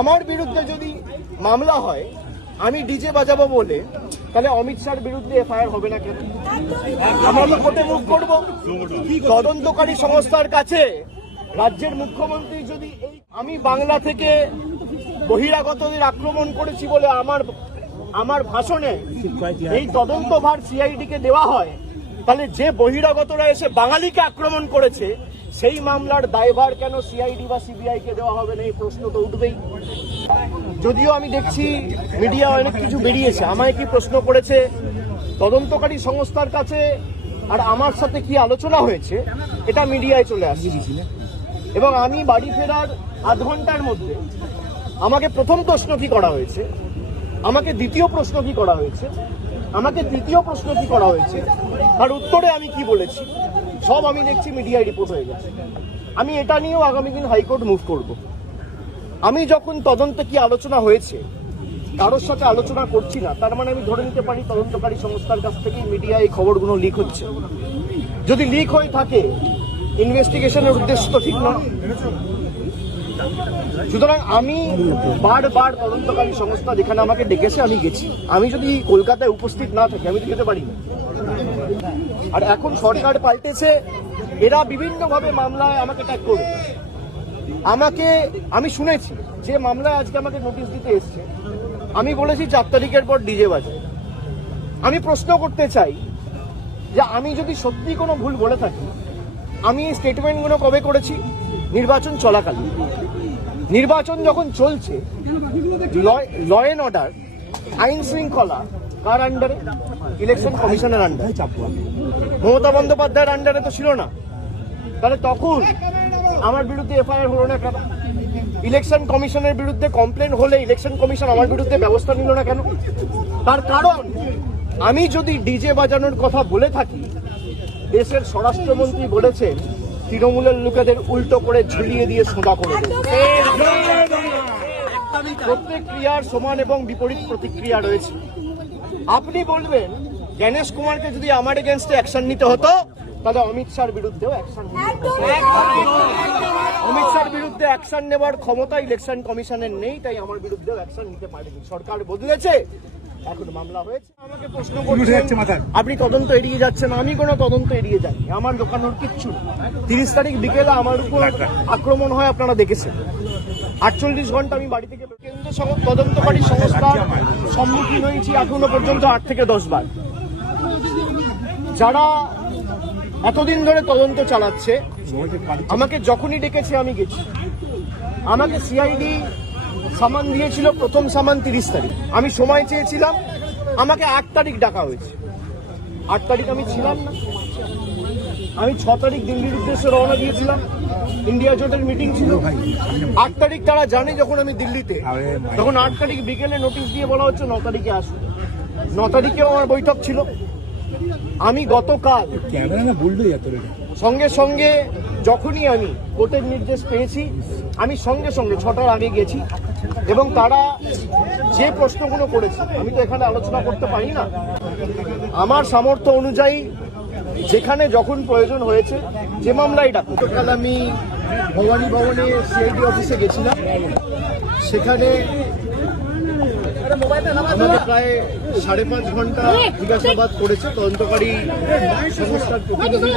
আমার বিরুদ্ধে যদি মামলা হয় আমি ডিজে বাজাবো বলে তাহলে অমিত শাহর বিরুদ্ধে এফআইআর হবে না কেন? আমরা তো কোর্টে মুভ করবো। তদন্তকারী সংস্থার কাছে রাজ্যের মুখ্যমন্ত্রী যদি আমি বাংলা থেকে বহিরাগতদের আক্রমণ করেছি বলে আমার ভাষণে এই তদন্তভার সিআইডি কে দেওয়া হয়, তাহলে যে বহিরাগতরা এসে বাঙালিকে আক্রমণ করেছে সেই মামলার দায়ভার কেন সিআইডি বা সিবিআই কে দেওয়া হবে না? এই প্রশ্ন তো উঠবেই। যদিও আমি দেখছি মিডিয়া অনেক কিছু বেরিয়েছে, আমায় কি প্রশ্ন করেছে তদন্তকারী সংস্থার কাছে আর আমার সাথে কি আলোচনা হয়েছে এটা মিডিয়ায় চলে আসছে। এবং আমি বাড়ি ফেরার আধ ঘন্টার মধ্যে আমাকে প্রথম প্রশ্ন কি করা হয়েছে, আমাকে দ্বিতীয় প্রশ্ন কি করা হয়েছে, আমাকে তৃতীয় প্রশ্ন কি করা হয়েছে, আর উত্তরে আমি কি বলেছি সব আমি দেখছি মিডিয়ায় রিপোর্ট হয়ে গেছে। আমি এটা নিয়েও আগামী দিন হাইকোর্ট মুভ করব। আমি যখন তদন্তে কি আলোচনা হয়েছে কারোর সাথে আলোচনা করছি না, তার মানে আমি ধরে নিতে পারি তদন্তকারী সংস্থার কাছ থেকে মিডিয়ায় এই খবরগুলো লিক হচ্ছে। যদি লিক হয়ে থাকে ইনভেস্টিগেশনের উদ্দেশ্য তো ঠিক না। সুতরাং আমি বারবার তদন্তকারী সংস্থা যেখানে আমাকে ডেকেছে আমি গেছি। আমি যদি কলকাতায় উপস্থিত না থাকি আমি তো যেতে পারি না। আর এখন সরকার পাল্টেছে, এরা বিভিন্নভাবে মামলায় আমাকে ট্যাগ করবে। আমি শুনেছি যে মামলায় আজকে আমাকে নোটিশ দিতে এসছে, আমি বলেছি 4 তারিখের পর ডিজে বাজে। আমি প্রশ্ন করতে চাই যে আমি যদি সত্যি কোনো ভুল বলে থাকি, আমি এই স্টেটমেন্টগুলো কবে করেছি? নির্বাচন চলাকালীন। নির্বাচন যখন চলছে, ল এন্ড অর্ডার আইন শৃঙ্খলা কার আন্ডারে? ইলেকশন কমিশনের আন্ডারে। মমতা বন্দ্যোপাধ্যায়ের আন্ডারে তো ছিল না। তাহলে তখন আমার বিরুদ্ধে এফআইআর হলো না কেন? ইলেকশন কমিশনের বিরুদ্ধে কমপ্লেন হলে ইলেকশন কমিশন আমার বিরুদ্ধে ব্যবস্থা নিল না কেন? তার কারণ আমি যদি ডিজে বাজানোর কথা বলে থাকি, দেশের স্বরাষ্ট্রমন্ত্রী বলেছেন তৃণমূলের লোকেদের উল্টো করে ঝুলিয়ে দিয়ে সোজা করে দেবে। প্রত্যেক ক্রিয়ার সমান এবং বিপরীত প্রতিক্রিয়া রয়েছে। আপনি বলবেন জ্ঞানেশ কুমারকে যদি আমার এগেনস্টে অ্যাকশন নিতে হতো তাহলে অমিত শাহর বিরুদ্ধেও অ্যাকশন নিতে হতো। অমিত শাহর বিরুদ্ধে অ্যাকশন নেওয়ার ক্ষমতা ইলেকশন কমিশনের নেই, তাই আমার বিরুদ্ধেও অ্যাকশন নিতে পারেনি। সরকার বদলেছে, এখন মামলা হয়েছে। আমাকে প্রশ্ন করছেন আপনি তদন্ত এড়িয়ে যাচ্ছেন। আমি কোনো তদন্ত এড়িয়ে যাই, আমার দোকানোর কিচ্ছু। 30 তারিখ বিকেলে আমার উপর আক্রমণ হয়, আপনারা দেখেছেন। 48 ঘন্টা আমি বাড়ি থেকে কেন্দ্র তদন্তকারী সংস্থার সম্মুখীন হয়েছি এখনো পর্যন্ত 8 থেকে 10 বার। যারা এতদিন ধরে তদন্ত চালাচ্ছে আমাকে যখনই ডেকেছে আমি গেছি। আমাকে সিআইডি সামান দিয়েছিল, প্রথম সামান 30 তারিখ। আমি সময় চেয়েছিলাম, আমাকে 8 তারিখ ডাকা হয়েছে। 8 তারিখ আমি ছিলাম না। আমি 6 তারিখ দিল্লির উদ্দেশ্যে রওনা দিয়েছিলাম, ইন্ডিয়া জোটের মিটিং ছিল। 8 তারিখ তারা জানে যখন আমি দিল্লিতে, তখন 8 তারিখ বিকেলে নোটিশ দিয়ে বলা হচ্ছে 9 তারিখে আসুন। 9 তারিখেও আমার বৈঠক ছিল। আমি গতকাল সঙ্গে সঙ্গে যখনই আমি কোর্টের নির্দেশ পেয়েছি আমি সঙ্গে সঙ্গে 6টার আগে গেছি এবং তারা যে প্রশ্নগুলো করেছে আমি তো এখানে আলোচনা করতে পারি না। আমার সামর্থ্য অনুযায়ী যেখানে যখন প্রয়োজন হয়েছে যে মামলাই ডাকুন। গতকাল আমি ভবানী ভবনে সিআইডি অফিসে গেছিলাম। সেখানে আমাকে প্রায় 5.5 ঘন্টা জিজ্ঞাসাবাদ করেছে তদন্তকারী সংস্থার প্রতিনিধি।